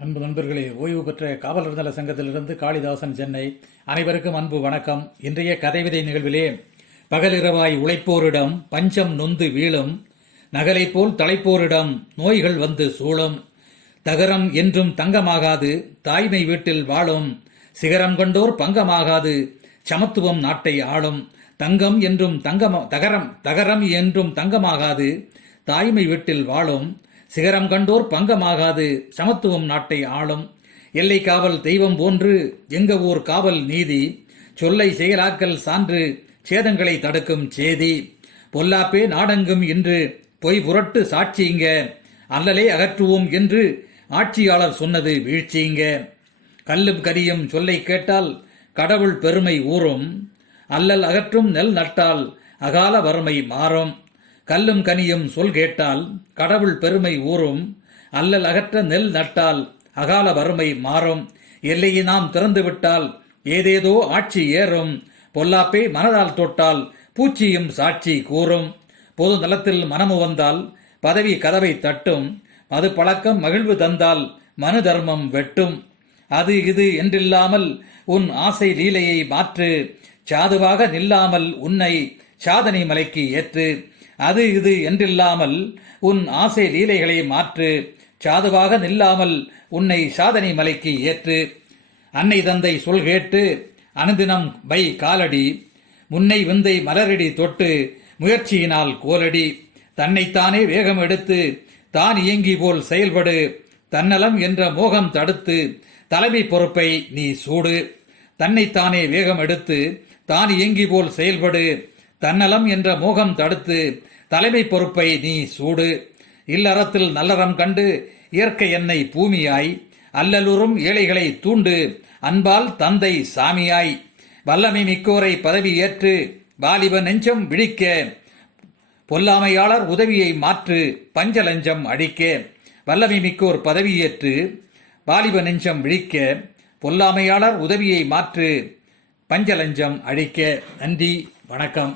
அன்பு நண்பர்களே, ஓய்வு பெற்ற காவலர் நல சங்கத்திலிருந்து காளிதாசன், சென்னை. அனைவருக்கும் அன்பு வணக்கம். இன்றைய கதைவிதை நிகழ்விலே, பகலிரவாய் உழைப்போரிடம் பஞ்சம் நொந்து வீழும், நகலை போல் தலைப்போரிடம் நோய்கள் வந்து சூழும், தகரம் என்றும் தங்கமாகாது தாய்மை வீட்டில் வாழும், சிகரம் கொண்டோர் பங்கமாகாது சமத்துவம் நாட்டை ஆளும், தங்கம் என்றும் தகரம் என்றும் தங்கமாகாது தாய்மை வீட்டில் வாழும், சிகரம் கண்டோர் பங்கமாகாது சமத்துவம் நாட்டை ஆளும், எல்லை காவல் தெய்வம் போன்று எங்க ஊர் காவல் நீதி, சொல்லை செயலாக்கல் சான்று சேதங்களை தடுக்கும் சேதி, பொல்லாப்பே நாடெங்கும் இன்று பொய் புரட்டு சாட்சியுங்க, அல்லலே அகற்றுவோம் என்று ஆட்சியாளர் சொன்னது வீழ்ச்சியுங்க, கல்லும் கரியும் சொல்லை கேட்டால் கடவுள் பெருமை ஊறும், அல்லல் அகற்றும் நெல் நட்டால் அகால வறுமை மாறும், கல்லும் கனியும் சொல் கேட்டால் கடவுள் பெருமை ஊறும், அல்லல் அகற்ற நெல் நட்டால் அகால வறுமை மாறும், எல்லையை நாம் திறந்துவிட்டால் ஏதேதோ ஆட்சி ஏறும், பொல்லாப்பை மனதால் தொட்டால் பூச்சியும் சாட்சி கூறும், பொது நலத்தில் மனமு வந்தால் பதவி கதவை தட்டும், மது பழக்கம் மகிழ்வு தந்தால் மனு தர்மம் வெட்டும், அது இது என்றில்லாமல் உன் ஆசை லீலையை மாற்று, சாதுவாக நில்லாமல் உன்னை சாதனை மலைக்கு ஏற்று, அது இது என்றில்லாமல் உன் ஆசை லீலைகளை மாற்று, சாதுவாக நில்லாமல் உன்னை சாதனை மலைக்கு ஏற்று, அன்னை தந்தை சொல் கேட்டு அனுதினம் வை காலடி, முன்னை விந்தை மலரடி தொட்டு முயற்சியினால் கோலடி, தன்னைத்தானே வேகம் எடுத்து தான் இயங்கி போல் செயல்படு, தன்னலம் என்ற மோகம் தடுத்து தலைமை பொறுப்பை நீ சூடு, தன்னைத்தானே வேகம் எடுத்து தான் இயங்கி போல் செயல்படு, தன்னலம் என்ற மோகம் தடுத்து தலைமை பொறுப்பை நீ சூடு, இல்லறத்தில் நல்லறம் கண்டு இயற்கை எண்ணெய் பூமியாய், அல்லலுறும் ஏழைகளை தூண்டு அன்பால் தந்தை சாமியாய், வல்லமை மிக்கோரை பதவி ஏற்று வாலிப நெஞ்சம் விழிக்க, பொல்லாமையாளர் உதவியை மாற்று பஞ்சலஞ்சம் அடிக்க, வல்லமை மிக்கோர் பதவியேற்று வாலிப நெஞ்சம் விழிக்க, பொல்லாமையாளர் உதவியை மாற்று பஞ்சலஞ்சம் அழிக்க. நன்றி, வணக்கம்.